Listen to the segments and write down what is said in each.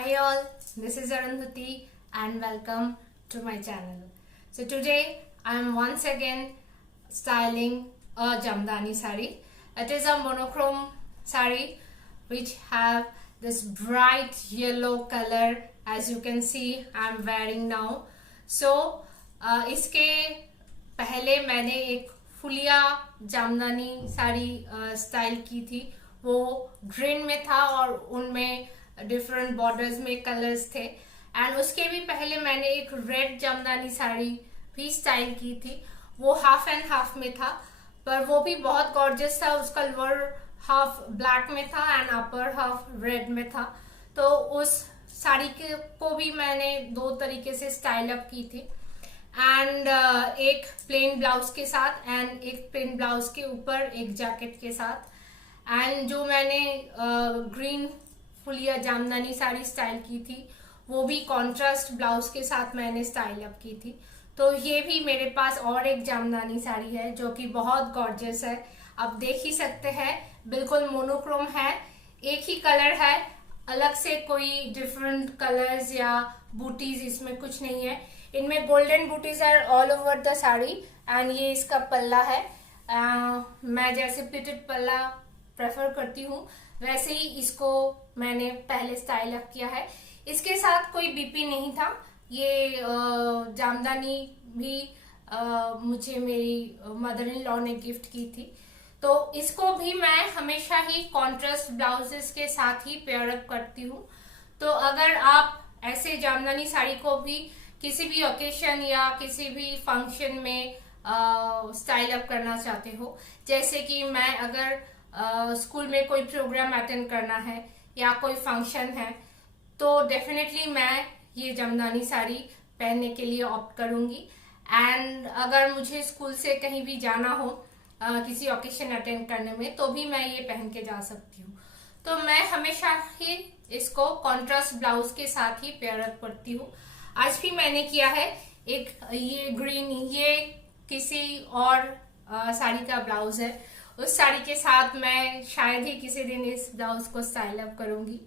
Hi all, this is Arundhati and welcome to my channel. So today I am once again styling a Jamdani sari. It is a monochrome sari which have this bright yellow color as you can see I am wearing now. So इसके पहले मैंने एक फुलिया jamdani sari style की थी, वो green में था और उनमें डिफरेंट बॉर्डर्स में कलर्स थे। एंड उसके भी पहले मैंने एक रेड जामदानी साड़ी भी स्टाइल की थी, वो हाफ एंड हाफ में था, पर वो भी बहुत गॉर्जियस था। उसका लोअर हाफ ब्लैक में था एंड अपर हाफ रेड में था। तो उस साड़ी को भी मैंने दो तरीके से स्टाइल अप की थी, एंड एक प्लेन ब्लाउज के साथ एंड एक प्लेन ब्लाउज के ऊपर एक जैकेट के साथ। एंड जो मैंने ग्रीन फुलिया जामदानी साड़ी स्टाइल की थी वो भी कॉन्ट्रास्ट ब्लाउज के साथ मैंने स्टाइल अप की थी। तो ये भी मेरे पास और एक जामदानी साड़ी है जो कि बहुत गॉर्जियस है, आप देख ही सकते हैं। बिल्कुल मोनोक्रोम है, एक ही कलर है, अलग से कोई डिफरेंट कलर्स या बूटीज इसमें कुछ नहीं है। इनमें golden booties are all over the sari and ये इसका पल्ला है। मैं जैसे प्लिटेड पल्ला प्रेफर करती हूँ वैसे ही इसको मैंने पहले स्टाइल अप किया है। इसके साथ कोई बीपी नहीं था। ये जामदानी भी मुझे मेरी मदर इन लॉ ने गिफ्ट की थी, तो इसको भी मैं हमेशा ही कॉन्ट्रास्ट ब्लाउजेस के साथ ही पेयर अप करती हूँ। तो अगर आप ऐसे जामदानी साड़ी को भी किसी भी ओकेशन या किसी भी फंक्शन में स्टाइल अप करना चाहते हो, जैसे कि मैं अगर स्कूल में कोई प्रोग्राम अटेंड करना है या कोई फंक्शन है, तो डेफिनेटली मैं ये जामदानी साड़ी पहनने के लिए ऑप्ट करूंगी। एंड अगर मुझे स्कूल से कहीं भी जाना हो किसी ओकेशन अटेंड करने में, तो भी मैं ये पहन के जा सकती हूँ। तो मैं हमेशा ही इसको कॉन्ट्रास्ट ब्लाउज के साथ ही पेयर अप करती हूँ। आज भी मैंने किया है एक ये ग्रीन, ये किसी और साड़ी का ब्लाउज है, उस साड़ी के साथ मैं शायद ही किसी दिन इस ब्लाउज को स्टाइल अप करूंगी।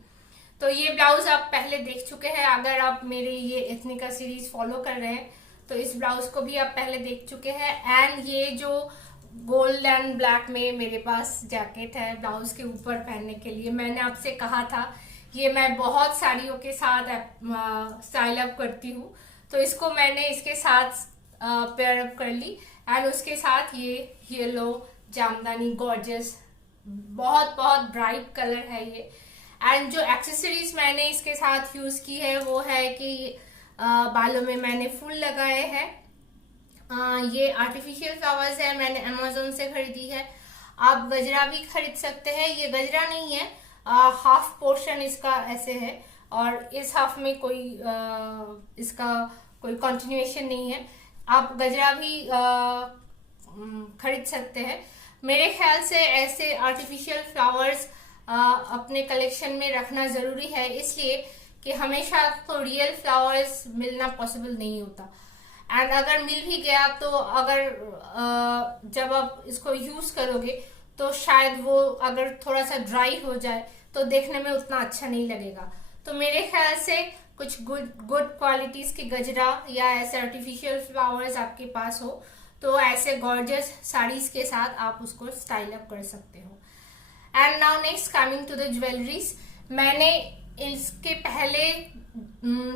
तो ये ब्लाउज आप पहले देख चुके हैं, अगर आप मेरे ये एथनिका सीरीज फॉलो कर रहे हैं तो इस ब्लाउज को भी आप पहले देख चुके हैं। एंड ये जो गोल्ड एंड ब्लैक में मेरे पास जैकेट है ब्लाउज के ऊपर पहनने के लिए, मैंने आपसे कहा था ये मैं बहुत साड़ियों के साथ स्टाइल अप करती हूँ, तो इसको मैंने इसके साथ पेयर अप कर ली। एंड उसके साथ ये येलो जामदानी गॉर्जियस बहुत बहुत ब्राइट कलर है ये। एंड जो एक्सेसरीज मैंने इसके साथ यूज की है वो है कि बालों में मैंने फूल लगाए हैं। ये आर्टिफिशियल फ्लावर्स है, मैंने अमेज़न से खरीदी है। आप गजरा भी खरीद सकते हैं, ये गजरा नहीं है, हाफ पोर्शन इसका ऐसे है और इस हाफ में कोई इसका कोई कंटिन्यूएशन नहीं है। आप गजरा भी खरीद सकते हैं। मेरे ख्याल से ऐसे आर्टिफिशियल फ्लावर्स अपने कलेक्शन में रखना जरूरी है, इसलिए कि हमेशा तो रियल फ्लावर्स मिलना पॉसिबल नहीं होता। एंड अगर मिल भी गया तो अगर जब आप इसको यूज करोगे तो शायद वो अगर थोड़ा सा ड्राई हो जाए तो देखने में उतना अच्छा नहीं लगेगा। तो मेरे ख्याल से कुछ गुड क्वालिटीज के गजरा या ऐसे आर्टिफिशियल फ्लावर्स आपके पास हो तो ऐसे गॉर्जियस साड़ीज के साथ आप उसको स्टाइल अप कर सकते हो। And now next coming to the jewelleries, मैंने इसके पहले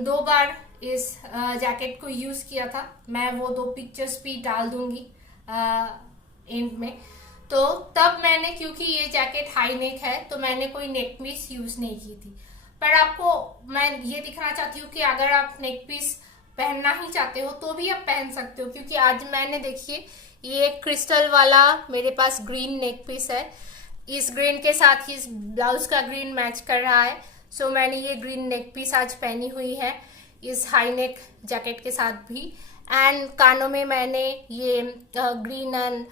2 बार इस जैकेट को यूज किया था। मैं वो 2 पिक्चर्स भी डाल दूंगी एंड में। तो तब मैंने, क्योंकि ये जैकेट हाई नेक है, तो मैंने कोई नेक पीस यूज नहीं की थी। पर आपको मैं ये दिखाना चाहती हूँ कि अगर आप नेक पीस पहनना ही चाहते हो तो भी आप पहन सकते हो, क्योंकि आज मैंने देखिए ये क्रिस्टल वाला मेरे पास ग्रीन नेक पीस है, इस ग्रीन के साथ ही इस ब्लाउज का ग्रीन मैच कर रहा है। सो मैंने ये ग्रीन नेक पीस आज पहनी हुई है इस हाई नेक जैकेट के साथ भी। एंड कानों में मैंने ये ग्रीन एंड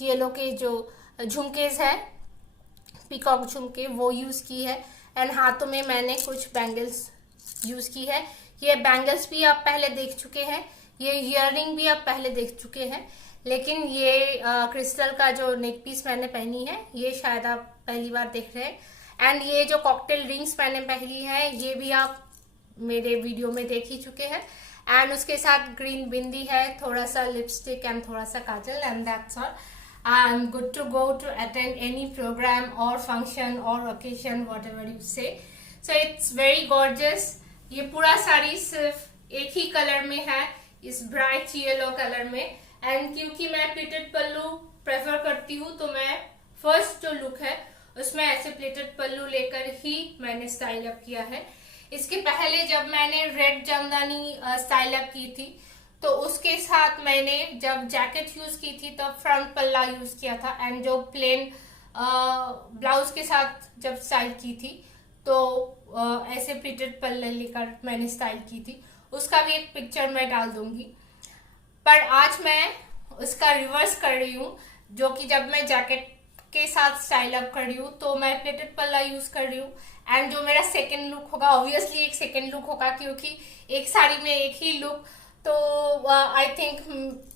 येलो के जो झुमकेज है, पीकॉक झुमके, वो यूज की है। एंड हाथों में मैंने कुछ बैंगल्स यूज की है। ये बैंगल्स भी आप पहले देख चुके हैं, ये इयररिंग भी आप पहले देख चुके हैं, लेकिन ये क्रिस्टल का जो नेक पीस मैंने पहनी है ये शायद आप पहली बार देख रहे हैं। एंड ये जो कॉकटेल रिंग्स मैंने पहनी है ये भी आप मेरे वीडियो में देख ही चुके हैं। एंड उसके साथ ग्रीन बिंदी है, थोड़ा सा लिपस्टिक एंड थोड़ा सा kajal, and that's all. I am good to go to attend any programme और फंक्शन और occasion, whatever you say. So it's very gorgeous. ये पूरा साड़ी सिर्फ एक ही कलर में है, इस ब्राइट येलो कलर में। एंड क्योंकि मैं प्लीटेड पल्लू प्रेफर करती हूँ तो मैं फर्स्ट जो लुक है उसमें ऐसे प्लीटेड पल्लू लेकर ही मैंने स्टाइल अप किया है। इसके पहले जब मैंने रेड जामदानी स्टाइल अप की थी तो उसके साथ मैंने जब जैकेट यूज की थी तब फ्रंट पल्ला यूज किया था, एंड जो प्लेन ब्लाउज के साथ जब स्टाइल की थी तो ऐसे प्लीटेड पल्ले लेकर मैंने स्टाइल की थी। उसका भी एक पिक्चर मैं डाल दूंगी। पर आज मैं उसका रिवर्स कर रही हूँ, जो कि जब मैं जैकेट के साथ स्टाइल अप कर रही हूँ तो मैं प्लेटेड पल्ला यूज कर रही हूँ। एंड जो मेरा सेकंड लुक होगा, ऑब्वियसली एक सेकंड लुक होगा क्योंकि एक साड़ी में एक ही लुक, तो आई थिंक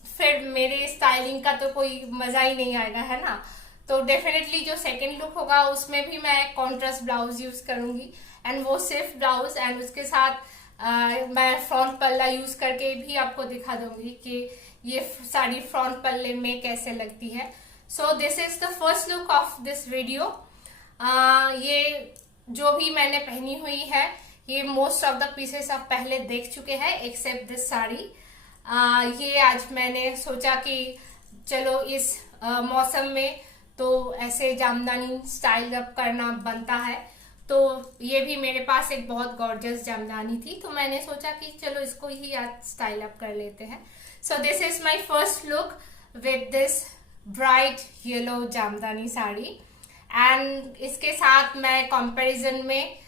फिर मेरे स्टाइलिंग का तो कोई मजा ही नहीं आएगा, है ना। तो डेफिनेटली जो सेकंड लुक होगा उसमें भी मैं कॉन्ट्रास्ट ब्लाउज यूज करूंगी, एंड वो सिर्फ ब्लाउज, एंड उसके साथ मैं फ्रंट पल्ला यूज करके भी आपको दिखा दूंगी कि ये साड़ी फ्रंट पल्ले में कैसे लगती है। So this is the first look of this video. ये जो भी मैंने पहनी हुई है ये मोस्ट ऑफ द पीसेस आप पहले देख चुके हैं एक्सेप्ट दिस साड़ी। ये आज मैंने सोचा कि चलो इस मौसम में तो ऐसे जामदानी स्टाइल अप करना बनता है, तो ये भी मेरे पास एक बहुत गॉर्जियस जामदानी थी तो मैंने सोचा कि चलो इसको ही आज स्टाइल अप कर लेते हैं। So this is my first look with this bright yellow jamdani sari. And इसके साथ मैं कंपैरिजन में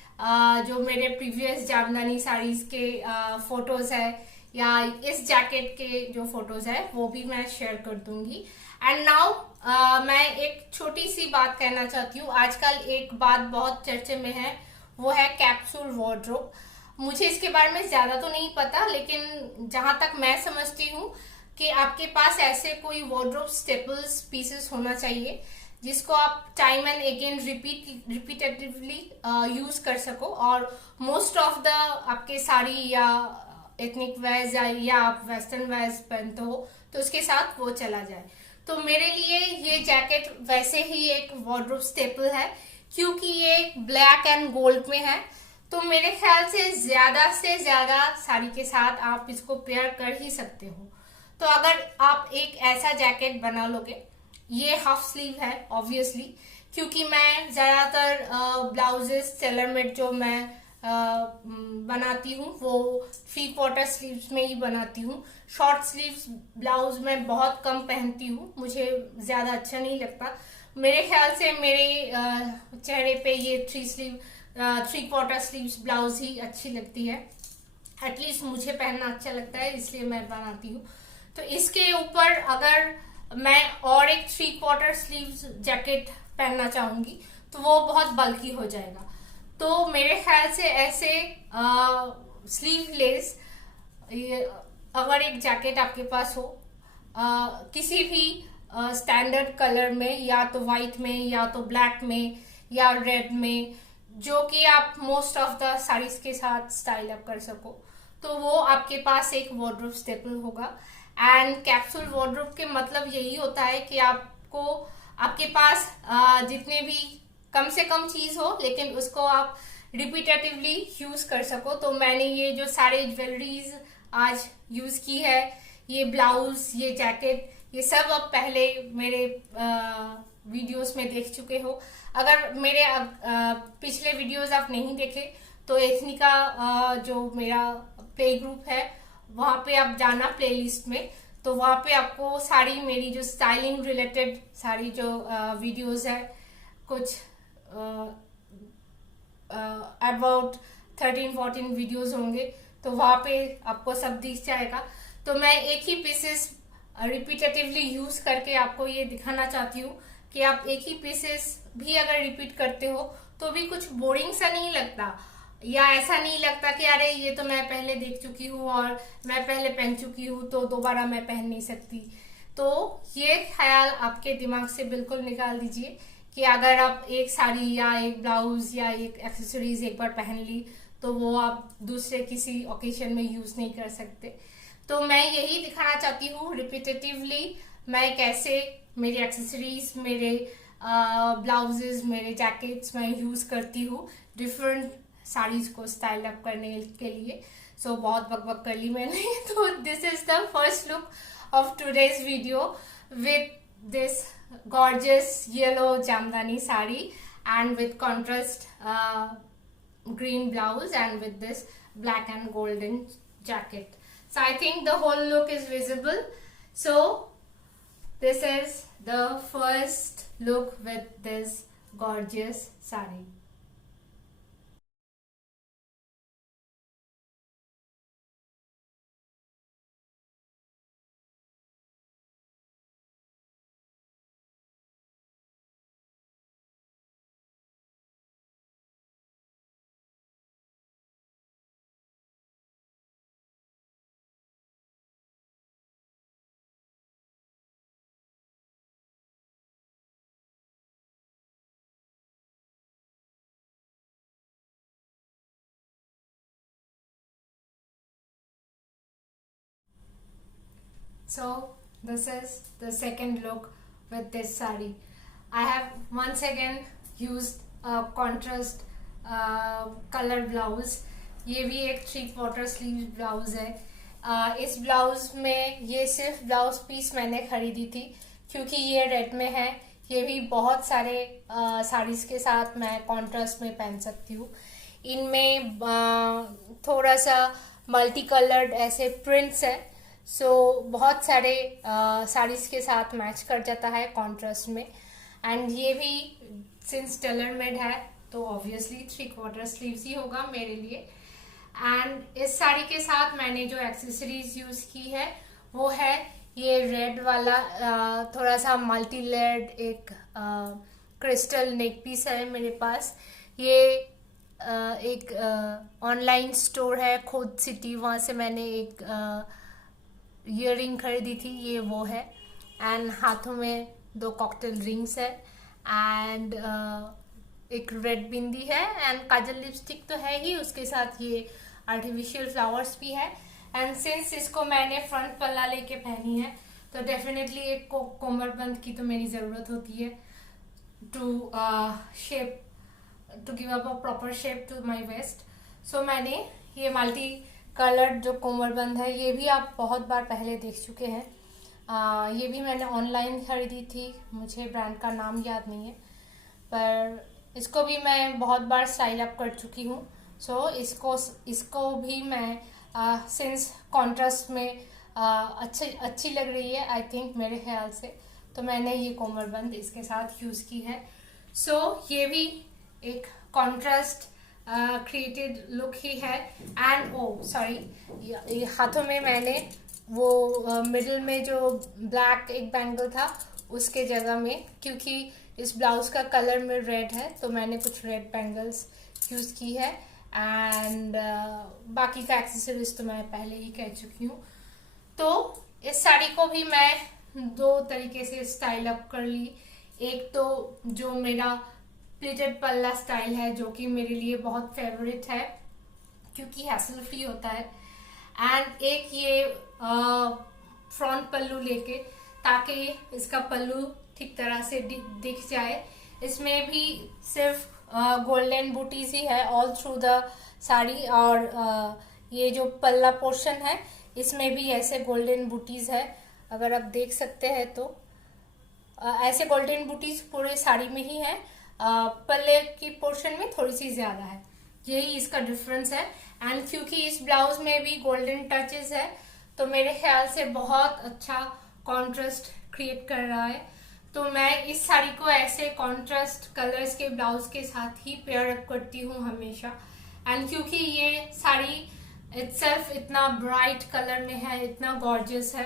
जो मेरे प्रीवियस जामदानी साड़ीज के फोटोज है या इस जैकेट के जो फोटोज है वो भी मैं शेयर कर दूंगी। एंड नाउ मैं एक छोटी सी बात कहना चाहती हूँ। आजकल एक बात बहुत चर्चे में है, वो है कैप्सूल वार्डरोब। मुझे इसके बारे में ज्यादा तो नहीं पता, लेकिन जहां तक मैं समझती हूँ कि आपके पास ऐसे कोई वार्डरोब स्टेपल्स पीसेस होना चाहिए जिसको आप time and again repetitively use कर सको, और मोस्ट ऑफ द आपके साड़ी या एथनिक वेयर्स या आप वेस्टर्न वेयर्स पहनते हो तो उसके साथ वो चला जाए। तो मेरे लिए ये जैकेट वैसे ही एक वार्डरोब स्टेपल है, क्योंकि ये ब्लैक एंड गोल्ड में है। तो मेरे ख्याल से ज्यादा साड़ी के साथ आप इसको पेयर कर ही सकते हो। तो अगर आप एक ऐसा जैकेट बना लोगे, ये हाफ स्लीव है ऑब्वियसली, क्योंकि मैं ज्यादातर ब्लाउजेस टेलर मेड जो मैं बनाती हूँ वो 3/4 स्लीव्स में ही बनाती हूँ। शॉर्ट स्लीव्स ब्लाउज मैं बहुत कम पहनती हूँ, मुझे ज्यादा अच्छा नहीं लगता। मेरे ख्याल से मेरे चेहरे पे ये 3/4 स्लीव्स ब्लाउज ही अच्छी लगती है, एटलीस्ट मुझे पहनना अच्छा लगता है, इसलिए मैं बनाती हूँ। तो इसके ऊपर अगर मैं और एक 3/4 स्लीव्स जैकेट पहनना चाहूंगी तो वो बहुत बल्की हो जाएगा। तो मेरे ख्याल से ऐसे स्लीवलेस अगर एक जैकेट आपके पास हो किसी भी स्टैंडर्ड कलर में, या तो व्हाइट में या तो ब्लैक में या रेड में, जो कि आप मोस्ट ऑफ द साड़ीज के साथ स्टाइल अप कर सको, तो वो आपके पास एक वार्डरोब स्टेपल होगा। एंड कैप्सूल वार्डरोब के मतलब यही होता है कि आपको आपके पास जितने भी कम से कम चीज हो लेकिन उसको आप रिपीटेटिवली यूज कर सको। तो मैंने ये जो सारे ज्वेलरीज आज यूज की है, ये ब्लाउज, ये जैकेट, ये सब अब पहले मेरे वीडियोस में देख चुके हो। अगर मेरे पिछले वीडियोस आप नहीं देखे तो एथनिका जो मेरा प्ले ग्रुप है वहां पे आप जाना प्लेलिस्ट में, तो वहां पे आपको सारी मेरी जो स्टाइलिंग रिलेटेड सारी जो वीडियोस है, कुछ अबाउट 13-14 वीडियोस होंगे, तो वहां पे आपको सब दिख जाएगा। तो मैं एक ही पीसेस रिपीटेटिवली यूज करके आपको ये दिखाना चाहती हूँ कि आप एक ही पीसेस भी अगर रिपीट करते हो तो भी कुछ बोरिंग सा नहीं लगता, या ऐसा नहीं लगता कि अरे ये तो मैं पहले देख चुकी हूँ और मैं पहले पहन चुकी हूँ तो दोबारा मैं पहन नहीं सकती। तो ये ख्याल आपके दिमाग से बिल्कुल निकाल दीजिए कि अगर आप एक साड़ी या एक ब्लाउज या एक एक्सेसरीज एक बार पहन ली तो वो आप दूसरे किसी ओकेजन में यूज नहीं कर सकते। तो मैं यही दिखाना चाहती हूँ रिपीटेटिवली मैं कैसे मेरे एक्सेसरीज, मेरे ब्लाउजेस, मेरे जैकेट्स मैं यूज करती हूँ डिफरेंट साड़ीज को स्टाइल अप करने के लिए। सो बहुत बकबक कर ली मैंने। तो this is the first look of today's video with this gorgeous yellow jamdani sari and with contrast green blouse and with this black and golden jacket. So I think the whole look is visible. So this is the first look with this gorgeous sari. So this is the second look with this sari. I have once again used a contrast color blouse. ये भी एक 3/4 sleeve blouse है। इस blouse में ये सिर्फ blouse piece मैंने खरीदी थी क्योंकि ये रेड में है। ये भी बहुत सारे साड़ीज के साथ मैं कॉन्ट्रास्ट में पहन सकती हूँ। इनमें थोड़ा सा मल्टी कलर्ड ऐसे प्रिंट्स है। सो बहुत सारे साड़ीज के साथ मैच कर जाता है कॉन्ट्रास्ट में। एंड ये भी सिंस टेलर मेड है तो ऑब्वियसली 3/4 स्लीव्स ही होगा मेरे लिए। एंड इस साड़ी के साथ मैंने जो एक्सेसरीज यूज की है वो है ये रेड वाला थोड़ा सा मल्टी लेयर्ड एक क्रिस्टल नेक पीस है मेरे पास। ये एक ऑनलाइन स्टोर है खोद सिटी, वहाँ से मैंने एक ईयररिंग खरीदी थी, ये वो है। एंड हाथों में 2 कॉकटेल रिंग्स है एंड एक रेड बिंदी है एंड काजल लिपस्टिक तो है ही, उसके साथ ये आर्टिफिशियल फ्लावर्स भी है। एंड सिंस इसको मैंने फ्रंट पल्ला लेके पहनी है तो डेफिनेटली एक कोमरबंद की तो मेरी ज़रूरत होती है to shape, to give up a proper shape to my waist. So मैंने ये मल्टी कलर्ड जो कोमरबंद है ये भी आप बहुत बार पहले देख चुके हैं। ये भी मैंने ऑनलाइन खरीदी थी, मुझे ब्रांड का नाम याद नहीं है, पर इसको भी मैं बहुत बार स्टाइल अप कर चुकी हूँ। सो इसको भी मैं सिंस कॉन्ट्रास्ट में अच्छी लग रही है आई थिंक मेरे ख्याल से, तो मैंने ये कोमरबंद इसके साथ यूज़ की है। सो ये भी एक कॉन्ट्रास्ट क्रिएटेड लुक ही है। एंड सॉरी, हाथों में मैंने वो मिडिल में जो ब्लैक एक बैंगल था उसके जगह में, क्योंकि इस ब्लाउज का कलर में रेड है तो मैंने कुछ रेड बैंगल्स यूज़ की है। एंड बाकी का एक्सेसरीज तो मैं पहले ही कह चुकी हूँ। तो इस साड़ी को भी मैं 2 तरीके से स्टाइल अप कर ली। एक तो जो मेरा प्लीटेड पल्ला स्टाइल है जो कि मेरे लिए बहुत फेवरेट है क्योंकि हैसल फ्री होता है। एंड एक ये फ्रंट पल्लू लेके ताकि इसका पल्लू ठीक तरह से दिख जाए। इसमें भी सिर्फ गोल्डन बूटीज ही है ऑल थ्रू द साड़ी। और ये जो पल्ला पोर्शन है इसमें भी ऐसे गोल्डन बूटीज है, अगर आप देख सकते हैं तो ऐसे गोल्डन बूटीज पूरे साड़ी में ही है। पल्ले की पोर्शन में थोड़ी सी ज्यादा है, यही इसका डिफरेंस है। एंड क्योंकि इस ब्लाउज में भी गोल्डन टचेस है तो मेरे ख्याल से बहुत अच्छा कॉन्ट्रास्ट क्रिएट कर रहा है। तो मैं इस साड़ी को ऐसे कॉन्ट्रास्ट कलर्स के ब्लाउज के साथ ही पेयर अप करती हूँ हमेशा। एंड क्योंकि ये साड़ी इटसेल्फ इतना ब्राइट कलर में है, इतना गॉर्जियस है,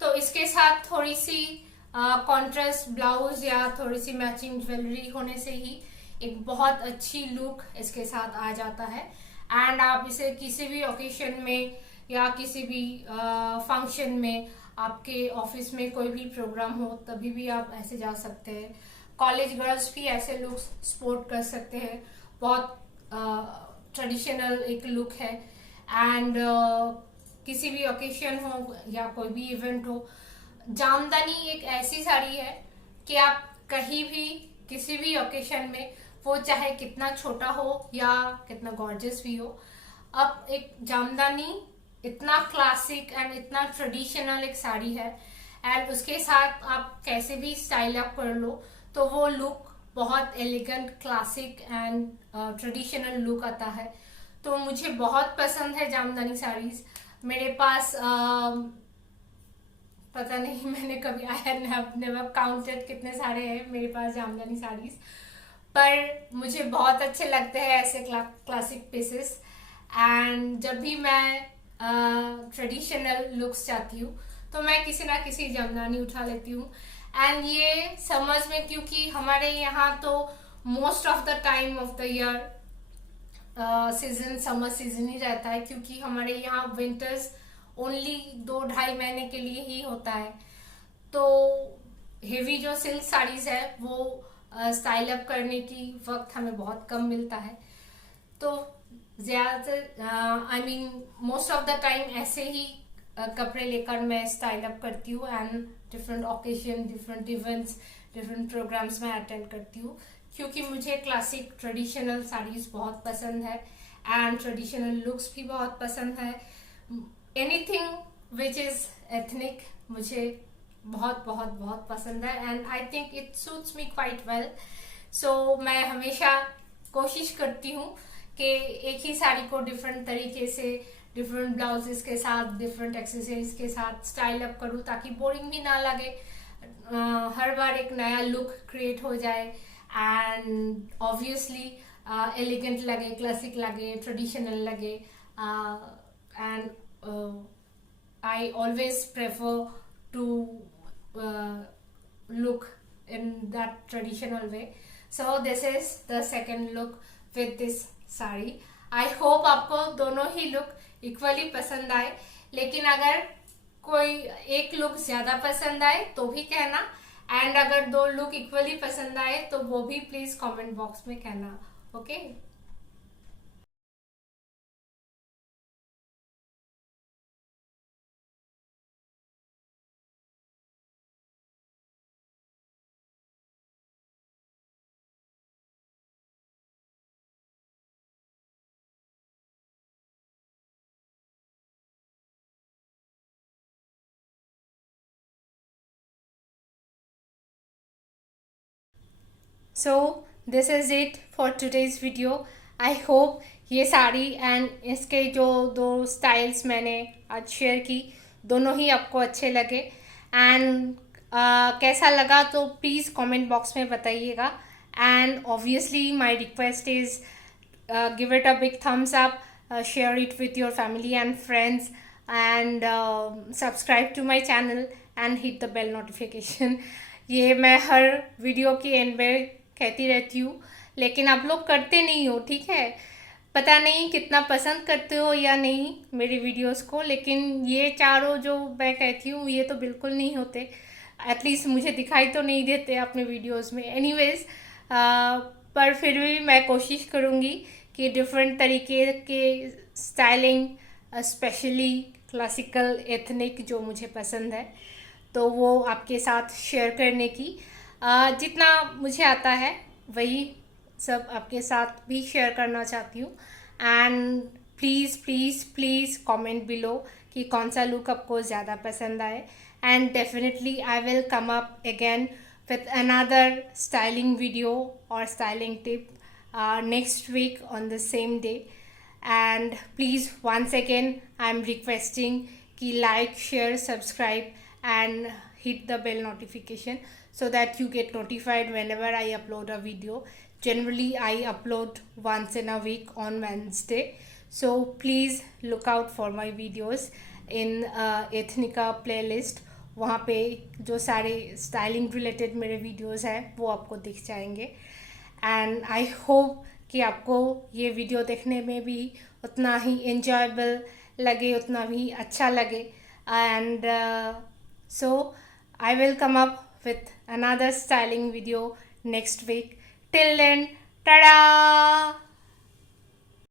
तो इसके साथ थोड़ी सी कॉन्ट्रास्ट ब्लाउज या थोड़ी सी मैचिंग ज्वेलरी होने से ही एक बहुत अच्छी लुक इसके साथ आ जाता है। एंड आप इसे किसी भी ओकेशन में या किसी भी फंक्शन में, आपके ऑफिस में कोई भी प्रोग्राम हो तभी भी आप ऐसे जा सकते हैं। कॉलेज गर्ल्स भी ऐसे लुक स्पोर्ट कर सकते हैं। बहुत ट्रेडिशनल एक लुक है। एंड किसी भी ओकेशन हो या कोई भी इवेंट हो, जामदानी एक ऐसी साड़ी है कि आप कहीं भी किसी भी ओकेशन में, वो चाहे कितना छोटा हो या कितना गॉर्जियस भी हो, अब एक जामदानी इतना क्लासिक एंड इतना ट्रेडिशनल एक साड़ी है, एंड उसके साथ आप कैसे भी स्टाइल अप कर लो तो वो लुक बहुत elegant, classic and traditional look आता है। तो मुझे बहुत पसंद है जामदानी साड़ीज। मेरे पास पता नहीं, मैंने कभी आई हैव नेवर काउंटेड कितने सारे हैं मेरे पास जामदानी साड़ीज, पर मुझे बहुत अच्छे लगते हैं ऐसे क्लासिक पीसेस। एंड जब भी मैं ट्रेडिशनल लुक्स चाहती हूँ तो मैं किसी ना किसी जामदानी उठा लेती हूँ। एंड ये समझ में, क्योंकि हमारे यहाँ तो most of the time of the year season summer season ही रहता है, क्योंकि हमारे यहाँ विंटर्स ओनली 2-2.5 महीने के लिए ही होता है। तो हेवी जो सिल्क साड़ीज है वो स्टाइल अप करने की वक्त हमें बहुत कम मिलता है। तो ज्यादातर I mean most of the time ऐसे ही कपड़े लेकर मैं स्टाइल अप करती हूँ, and different occasion, different events, different programmes में अटेंड करती हूँ, क्योंकि मुझे क्लासिक ट्रेडिशनल साड़ीज बहुत पसंद है एंड ट्रेडिशनल लुक्स भी बहुत पसंद है। एनीथिंग विच इज एथनिक मुझे बहुत बहुत बहुत पसंद है, and I think it suits me quite well. So मैं हमेशा कोशिश करती हूँ कि एक ही साड़ी को डिफरेंट तरीके से, डिफरेंट ब्लाउजेस के साथ, डिफरेंट एक्सेसरीज के साथ स्टाइल अप करूँ, ताकि बोरिंग भी ना लगे। हर बार एक नया लुक क्रिएट हो जाए एंड ऑब्वियसली एलिगेंट लगे, क्लासिक लगे, ट्रेडिशनल लगे। And I always prefer to look in that traditional way. So this is the second look with this sari. I hope आपको दोनों ही लुक इक्वली पसंद आए, लेकिन अगर कोई एक लुक ज्यादा पसंद आए तो भी कहना, एंड अगर दो लुक इक्वली पसंद आए तो वो भी प्लीज कमेंट बॉक्स में कहना। Okay so this is it for today's video. I hope ये साड़ी एंड इसके जो दो स्टाइल्स मैंने आज शेयर की, दोनों ही आपको अच्छे लगे। एंड कैसा लगा तो प्लीज़ कमेंट बॉक्स में बताइएगा। And obviously my request is give it a big thumbs up, share it with your family and friends, and subscribe to my channel and hit the bell notification. ये मैं हर video की and में कहती रहती हूँ, लेकिन आप लोग करते नहीं हो, ठीक है। पता नहीं कितना पसंद करते हो या नहीं मेरी वीडियोस को, लेकिन ये चारों जो मैं कहती हूँ ये तो बिल्कुल नहीं होते। एटलीस्ट मुझे दिखाई तो नहीं देते अपने वीडियोस में। एनीवेज पर फिर भी मैं कोशिश करूँगी कि डिफरेंट तरीके के स्टाइलिंग, स्पेशली क्लासिकल एथनिक जो मुझे पसंद है, तो वो आपके साथ शेयर करने की जितना मुझे आता है वही सब आपके साथ भी शेयर करना चाहती हूँ। And please please please comment below कि कौन सा लुक आपको ज़्यादा पसंद आए, and definitely I will come up again with another styling video or styling tip next week on the same day. And please once again I'm requesting ki like, share, subscribe and hit the bell notification so that you get notified whenever I upload a video. Generally I upload once in a week on Wednesday, so please look out for my videos in Ethnica playlist. वहाँ पे जो सारे styling related मेरे videos हैं वो आपको दिख जाएंगे। एंड आई होप कि आपको ये वीडियो देखने में भी उतना ही एंजॉयबल लगे, उतना ही अच्छा लगे। And so I will come up with another styling video next week. Till then, tada!